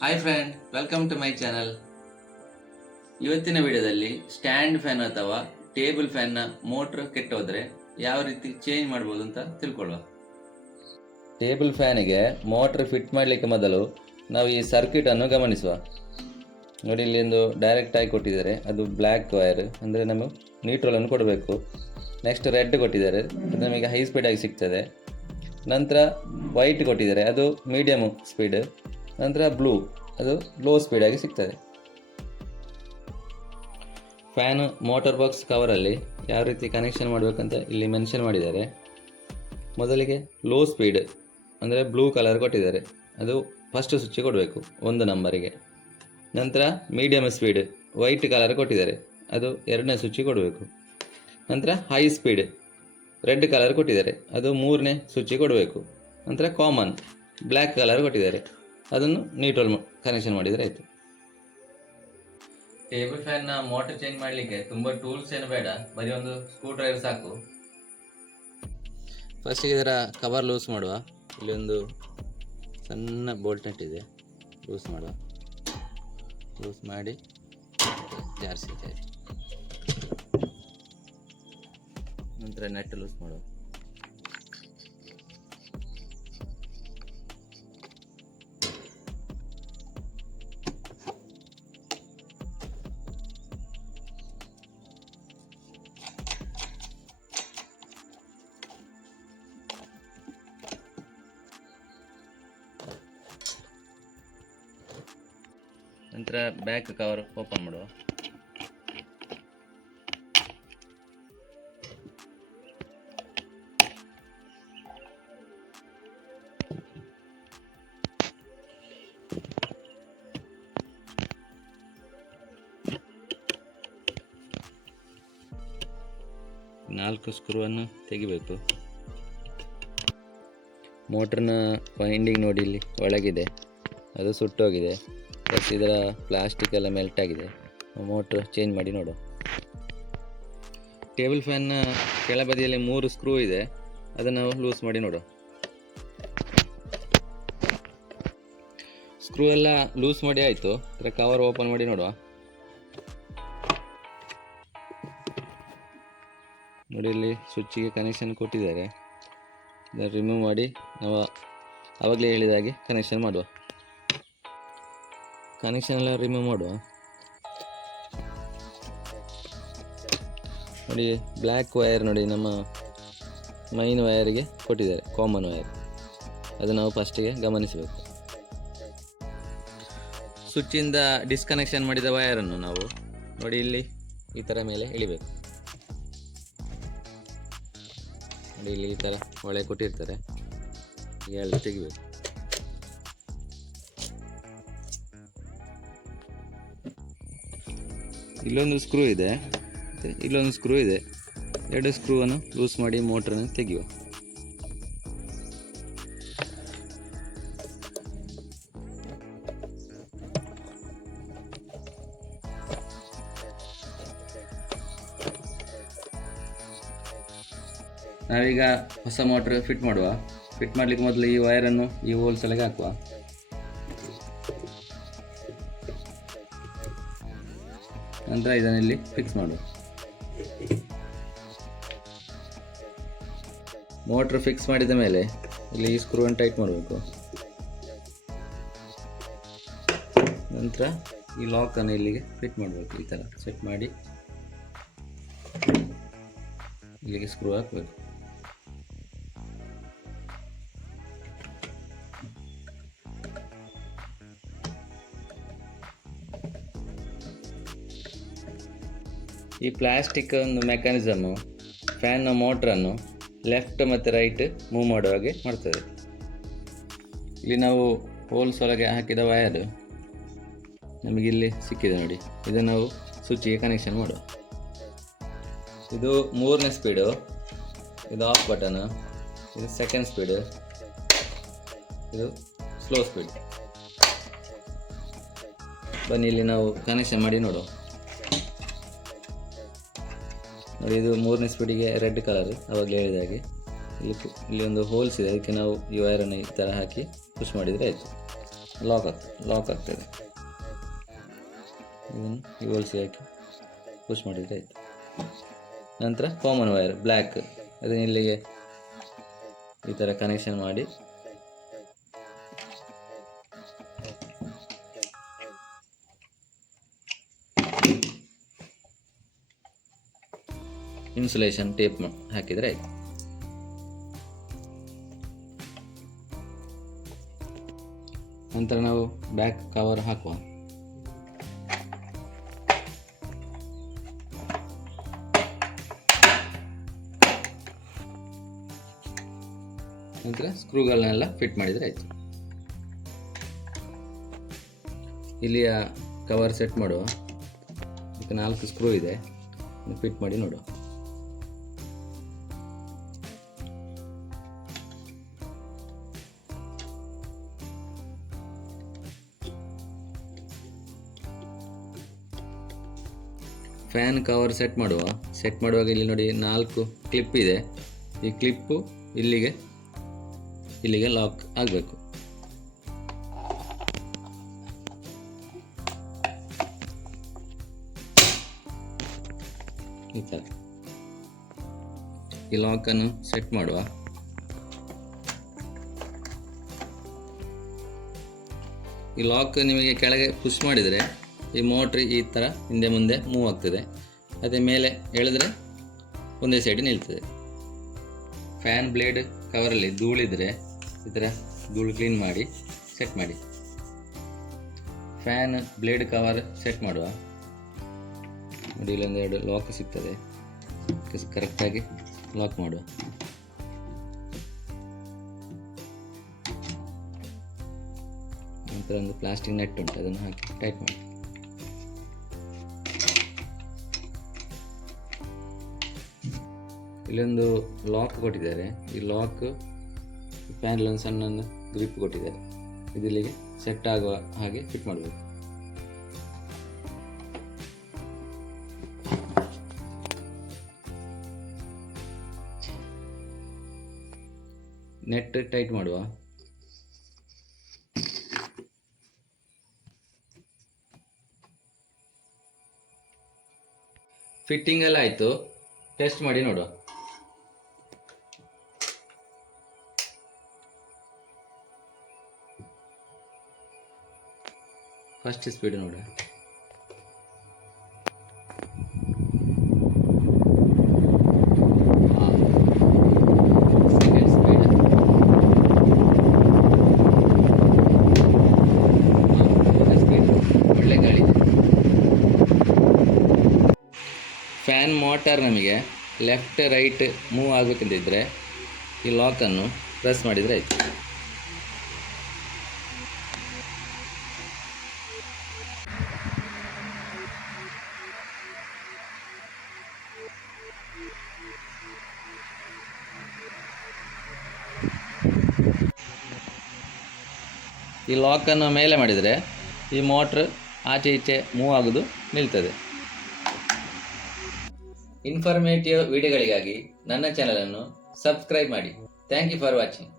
Hi friend, welcome to my channel. ಇವತ್ತಿನ ವಿಡಿಯೋದಲ್ಲಿ stand fan ಅಥವಾ ಟೇಬಲ್ ಫ್ಯಾನ್ನ ಮೋಟ್ರ್ ಕೆಟ್ಟೋದ್ರೆ ಯಾವ ರೀತಿ ಚೇಂಜ್ ಮಾಡ್ಬೋದು ಅಂತ ತಿಳ್ಕೊಳ್ಳುವ. ಟೇಬಲ್ ಫ್ಯಾನಿಗೆ ಮೋಟ್ರ್ ಫಿಟ್ ಮಾಡಲಿಕ್ಕೆ ಮೊದಲು ನಾವು ಈ ಸರ್ಕ್ಯೂಟ್ ಅನ್ನು ಗಮನಿಸುವ. ನೋಡಿ, ಇಲ್ಲಿ ಒಂದು ಡೈರೆಕ್ಟ್ ಆಗಿ ಕೊಟ್ಟಿದ್ದಾರೆ, ಅದು ಬ್ಲ್ಯಾಕ್ ವೈರ್, ಅಂದರೆ ನಾವು ನ್ಯೂಟ್ರಲ್ ಅನ್ನು ಕೊಡಬೇಕು. ನೆಕ್ಸ್ಟ್ ರೆಡ್ ಕೊಟ್ಟಿದ್ದಾರೆ, ಅದು ನಮಗೆ ಹೈ ಸ್ಪೀಡ್ ಆಗಿ ಸಿಗ್ತದೆ. ನಂತರ ವೈಟ್ ಕೊಟ್ಟಿದ್ದಾರೆ, ಅದು ಮೀಡಿಯಮ್ ಸ್ಪೀಡ್. ನಂತರ ಬ್ಲೂ, ಅದು ಲೋ ಸ್ಪೀಡಾಗಿ ಸಿಗ್ತದೆ. ಫ್ಯಾನು ಮೋಟರ್ ಬಾಕ್ಸ್ ಕವರಲ್ಲಿ ಯಾವ ರೀತಿ ಕನೆಕ್ಷನ್ ಮಾಡಬೇಕಂತ ಇಲ್ಲಿ ಮೆನ್ಷನ್ ಮಾಡಿದ್ದಾರೆ. ಮೊದಲಿಗೆ ಲೋ ಸ್ಪೀಡ್ ಅಂದರೆ ಬ್ಲೂ ಕಲರ್ ಕೊಟ್ಟಿದ್ದಾರೆ, ಅದು ಫಸ್ಟ್ ಸ್ವಿಚ್ ಕೊಡಬೇಕು 1 ನಂಬರಿಗೆ. ನಂತರ ಮೀಡಿಯಮ್ ಸ್ಪೀಡ್ ವೈಟ್ ಕಲರ್ ಕೊಟ್ಟಿದ್ದಾರೆ, ಅದು 2ನೇ ಸ್ವಿಚ್ ಕೊಡಬೇಕು. ನಂತರ ಹೈ ಸ್ಪೀಡ್ ರೆಡ್ ಕಲರ್ ಕೊಟ್ಟಿದ್ದಾರೆ, ಅದು 3ನೇ ಸ್ವಿಚ್ ಕೊಡಬೇಕು. ನಂತರ ಕಾಮನ್ ಬ್ಲ್ಯಾಕ್ ಕಲರ್ ಕೊಟ್ಟಿದ್ದಾರೆ, ಅದನ್ನು ನ್ಯೂಟ್ರಲ್ ಕನೆಕ್ಷನ್ ಮಾಡಿದರೆ ಆಯಿತು. ಟೇಬಲ್ ಫ್ಯಾನ್ನ ಮೋಟರ್ ಚೇಂಜ್ ಮಾಡಲಿಕ್ಕೆ ತುಂಬ ಟೂಲ್ಸ್ ಏನು ಬೇಡ, ಬರೀ ಒಂದು ಸ್ಕ್ರೂ ಡ್ರೈವರ್ ಸಾಕು. ಫಸ್ಟಿಗೆ ಇದರ ಕವರ್ ಲೂಸ್ ಮಾಡುವ. ಇಲ್ಲಿ ಒಂದು ಸಣ್ಣ ಬೋಲ್ಟ್ ನಟ್ ಇದೆ, ಲೂಸ್ ಮಾಡುವ. ಲೂಸ್ ಮಾಡಿ ಜಾರಿಸಿ, ನಂತರ ನೆಟ್ ಲೂಸ್ ಮಾಡುವ. ನಂತರ ಬ್ಯಾಕ್ ಕವರ್ ಓಪನ್ ಮಾಡುವ. ನಾಲ್ಕು ಸ್ಕ್ರೂವನ್ನು ತೆಗಿಬೇಕು. ಮೋಟ್ರನ್ನ ವೈಂಡಿಂಗ್ ನೋಡಿ, ಇಲ್ಲಿ ಒಳಗಿದೆ, ಅದು ಸುಟ್ಟೋಗಿದೆ. ಪ್ಲಸ್ ಇದರ ಪ್ಲಾಸ್ಟಿಕ್ ಎಲ್ಲ ಮೆಲ್ಟ್ ಆಗಿದೆ. ಮೋಟ್ರ್ ಚೇಂಜ್ ಮಾಡಿ ನೋಡು. ಟೇಬಲ್ ಫ್ಯಾನ್ನ ಕೆಳಬದಿಯಲ್ಲಿ 3 ಸ್ಕ್ರೂ ಇದೆ, ಅದನ್ನು ನಾವು ಲೂಸ್ ಮಾಡಿ ನೋಡು. ಸ್ಕ್ರೂ ಎಲ್ಲ ಲೂಸ್ ಮಾಡಿ ಆಯಿತು. ಇದರ ಕವರ್ ಓಪನ್ ಮಾಡಿ ನೋಡುವ. ನೋಡಿ, ಇಲ್ಲಿ ಸ್ವಿಚ್ಗೆ ಕನೆಕ್ಷನ್ ಕೊಟ್ಟಿದ್ದಾರೆ, ಇದನ್ನು ರಿಮೂವ್ ಮಾಡಿ ನಾವು ಆವಾಗಲೇ ಹೇಳಿದ ಹಾಗೆ ಕನೆಕ್ಷನ್ ಮಾಡುವ. ಕನೆಕ್ಷನ್ ಎಲ್ಲ ರಿಮೂವ್ ಮಾಡುವ. ನೋಡಿ, ಬ್ಲ್ಯಾಕ್ ವೈರ್ ನೋಡಿ, ನಮ್ಮ ಮೈನ್ ವೈರಿಗೆ ಕೊಟ್ಟಿದ್ದಾರೆ, ಕಾಮನ್ ವೈರ್. ಅದು ನಾವು ಫಸ್ಟಿಗೆ ಗಮನಿಸಬೇಕು. ಸ್ವಿಚ್ಚಿಂದ ಡಿಸ್ಕನೆಕ್ಷನ್ ಮಾಡಿದ ವೈರನ್ನು ನಾವು ನೋಡಿ ಇಲ್ಲಿ ಈ ಥರ ಮೇಲೆ ಇಳಿಬೇಕು. ನೋಡಿ, ಇಲ್ಲಿ ಈ ಥರ ಒಳೆ ಕೊಟ್ಟಿರ್ತಾರೆ, ಎಳ್ದು ತೆಗಿಬೇಕು. ಇಲ್ಲೊಂದು ಸ್ಕ್ರೂ ಇದೆ, ಇಲ್ಲೊಂದು ಸ್ಕ್ರೂ ಇದೆ. 2 ಸ್ಕ್ರೂವನ್ನು ಲೂಸ್ ಮಾಡಿ ಮೋಟ್ರನ್ನು ತೆಗೆಯುವ. ನಾವೀಗ ಹೊಸ ಮೋಟ್ರ್ ಫಿಟ್ ಮಾಡುವ. ಫಿಟ್ ಮಾಡಲಿಕ್ಕೆ ಮೊದಲು ಈ ವೈರನ್ನು ಈ ಹೋಲ್ಸ್ ಒಳಗೆ ಹಾಕುವ. ನಂತರ ಇದನ್ನು ಇಲ್ಲಿ ಫಿಕ್ಸ್ ಮಾಡುವ. ಮೋಟ್ರ್ ಫಿಕ್ಸ್ ಮಾಡಿದ ಮೇಲೆ ಇಲ್ಲಿ ಈ ಸ್ಕ್ರೂವನ್ನು ಟೈಟ್ ಮಾಡಬೇಕು. ನಂತರ ಈ ಲಾಕನ್ನು ಇಲ್ಲಿಗೆ ಫಿಟ್ ಮಾಡಬೇಕು. ಈ ಥರ ಸೆಟ್ ಮಾಡಿ ಇಲ್ಲಿಗೆ ಸ್ಕ್ರೂ ಹಾಕಬೇಕು. ಈ ಪ್ಲಾಸ್ಟಿಕ್ ಒಂದು ಮೆಕ್ಯಾನಿಸಮು ಫ್ಯಾನ್ನ ಮೋಟ್ರನ್ನು ಲೆಫ್ಟ್ ಮತ್ತು ರೈಟ್ ಮೂವ್ ಮಾಡೋ ಹಾಗೆ ಮಾಡ್ತದೆ. ಇಲ್ಲಿ ನಾವು ಹೋಲ್ಸ್ ಒಳಗೆ ಹಾಕಿದ ವಯರ್ ನಮಗಿಲ್ಲಿ ಸಿಕ್ಕಿದೆ ನೋಡಿ, ಇದನ್ನು ನಾವು ಸ್ವಿಚ್ಗೆ ಕನೆಕ್ಷನ್ ಮಾಡುವ. ಇದು 3ನೇ ಸ್ಪೀಡು, ಇದು ಆಫ್ ಬಟನ್, ಇದು 2nd ಸ್ಪೀಡ್, ಇದು ಸ್ಲೋ ಸ್ಪೀಡ್. ಬನ್ನಿ ಇಲ್ಲಿ ನಾವು ಕನೆಕ್ಷನ್ ಮಾಡಿ ನೋಡುವ. ನೋಡಿ, ಇದು 3ನೇ ಸ್ಪೀಡಿಗೆ ರೆಡ್ ಕಲರ್, ಆವಾಗಲೇ ಹೇಳಿದ ಹಾಗೆ. ಇಲ್ಲಿ ಒಂದು ಹೋಲ್ಸ್ ಇದೆ, ಅದಕ್ಕೆ ನಾವು ಈ ವೈರನ್ನು ಈ ಥರ ಹಾಕಿ ಪುಷ್ ಮಾಡಿದರೆ ಆಯಿತು. ಲಾಕ್ ಆಗ್ತದೆ. ಇದನ್ನು ಈ ಹೋಲ್ಸಿ ಹಾಕಿ ಪುಷ್ ಮಾಡಿದರೆ ಆಯಿತು. ನಂತರ ಕಾಮನ್ ವೈರ್ ಬ್ಲ್ಯಾಕ್ ಅದನ್ನು ಇಲ್ಲಿಗೆ ಈ ಥರ ಕನೆಕ್ಷನ್ ಮಾಡಿ ಇನ್ಸುಲೇಷನ್ ಟೇಪ್ ಹಾಕಿದರೆ ಆಯಿತು. ನಂತರ ನಾವು ಬ್ಯಾಕ್ ಕವರ್ ಹಾಕುವ. ನಂತರ ಸ್ಕ್ರೂಗಳನ್ನೆಲ್ಲ ಫಿಟ್ ಮಾಡಿದರೆ ಆಯಿತು. ಇಲ್ಲಿಯ ಕವರ್ ಸೆಟ್ ಮಾಡುವ. ಈಗ 4 ಸ್ಕ್ರೂ ಇದೆ, ಫಿಟ್ ಮಾಡಿ ನೋಡುವ. ಫ್ಯಾನ್ ಕವರ್ ಸೆಟ್ ಮಾಡುವಾಗ ಇಲ್ಲಿ ನೋಡಿ 4 ಕ್ಲಿಪ್ ಇದೆ. ಈ ಕ್ಲಿಪ್ಪು ಇಲ್ಲಿಗೆ ಲಾಕ್ ಆಗಬೇಕು. ಈ ಥರ ಈ ಲಾಕನ್ನು ಸೆಟ್ ಮಾಡುವ. ಈ ಲಾಕ್ ನಿಮಗೆ ಕೆಳಗೆ ಪುಷ್ ಮಾಡಿದರೆ ಈ ಮೋಟ್ರ್ ಈ ಥರ ಹಿಂದೆ ಮುಂದೆ ಮೂವ್ ಆಗ್ತದೆ. ಅದೇ ಮೇಲೆ ಎಳೆದ್ರೆ ಒಂದೇ ಸೈಡ್ ನಿಲ್ತದೆ. ಫ್ಯಾನ್ ಬ್ಲೇಡ್ ಕವರಲ್ಲಿ ಧೂಳಿದ್ರೆ ಈ ಥರ ಧೂಳು ಕ್ಲೀನ್ ಮಾಡಿ ಸೆಟ್ ಮಾಡಿ. ಫ್ಯಾನ್ ಬ್ಲೇಡ್ ಕವರ್ ಸೆಟ್ ಮಾಡುವ. ನೋಡಿ ಇಲ್ಲೊಂದೆರಡು ಲಾಕ್ ಸಿಗ್ತದೆ, ಕರೆಕ್ಟಾಗಿ ಲಾಕ್ ಮಾಡುವ. ನಂತರ ಒಂದು ಪ್ಲಾಸ್ಟಿಕ್ ನೆಟ್ ಉಂಟು, ಅದನ್ನು ಹಾಕಿ ಟೈಟ್ ಮಾಡಿ. ಇಲ್ಲೊಂದು ಲಾಕ್ ಕೊಟ್ಟಿದ್ದಾರೆ. ಈ ಲಾಕ್ ಪ್ಯಾನಲ್ ಒಂದು ಸಣ್ಣ ಗ್ರಿಪ್ ಕೊಟ್ಟಿದ್ದಾರೆ. ಇದಿಲ್ಲಿಗೆ ಸೆಟ್ ಆಗುವ ಹಾಗೆ ಫಿಟ್ ಮಾಡಬೇಕು. ನೆಟ್ ಟೈಟ್ ಮಾಡುವ. ಫಿಟ್ಟಿಂಗ್ ಎಲ್ಲ ಆಯಿತು, ಟೆಸ್ಟ್ ಮಾಡಿ ನೋಡುವ. ಫಸ್ಟ್ ಸ್ಪೀಡ್ ನೋಡುವ. Second speed. ಸ್ಪೀಡ್ ಒಳ್ಳೆ ಗಾಳಿ. ಫ್ಯಾನ್ ಮೋಟಾರ್ ನಮಗೆ ಲೆಫ್ಟ್ ರೈಟ್ ಮೂವ್ ಆಗಬೇಕಂತಿದ್ರೆ ಈ ಲಾಕನ್ನು ಪ್ರೆಸ್ ಮಾಡಿದರೆ ಆಯಿತು. ಈ ಲಾಕನ್ನು ಮೇಲೆ ಮಾಡಿದರೆ ಈ ಮೋಟ್ರ್ ಆಚೆ ಈಚೆ ಮೂವ್ ಆಗೋದು ನಿಲ್ತದೆ. ಇನ್ಫಾರ್ಮೇಟಿವ್ ವಿಡಿಯೋಗಳಿಗಾಗಿ ನನ್ನ ಚಾನಲನ್ನು ಸಬ್ಸ್ಕ್ರೈಬ್ ಮಾಡಿ. Thank you for watching.